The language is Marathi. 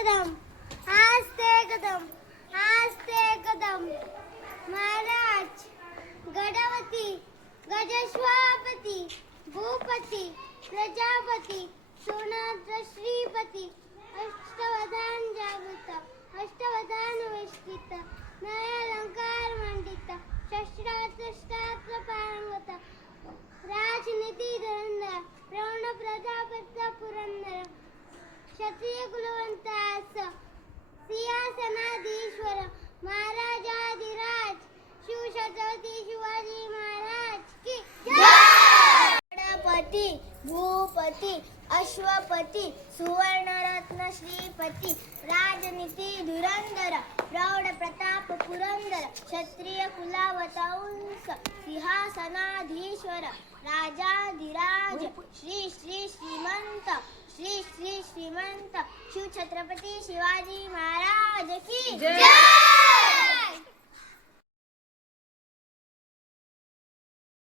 कदम आस्ते कदम आस्ते कदम महाराज गणपती गजश्वापती भूपती प्रजापती सोनाद्र श्रीपती अष्टवधान जागृत अष्टवधान वेष्टित नयालंकार मंडित शस्त्रास्त्र पारंगत राजनीती धुरंधर प्रौढ प्रजापत्य पुरंदर क्षत्रिय कुलवंत सिंहासनाधीश्वर महाराजाधिराज शिवछत्रपती शिवाजी महाराज की जय. गणपती भूपती अश्वपती सुवर्णरत्न श्रीपती राजनीती धुरंधर प्रौढ प्रताप पुरंदर क्षत्रिय कुलावतंस सिंहासनाधीश्वर राजाधिराज श्री श्री श्रीमंत श्री श्री श्रीमंत शिवछत्रपती शिवाजी महाराज की जय.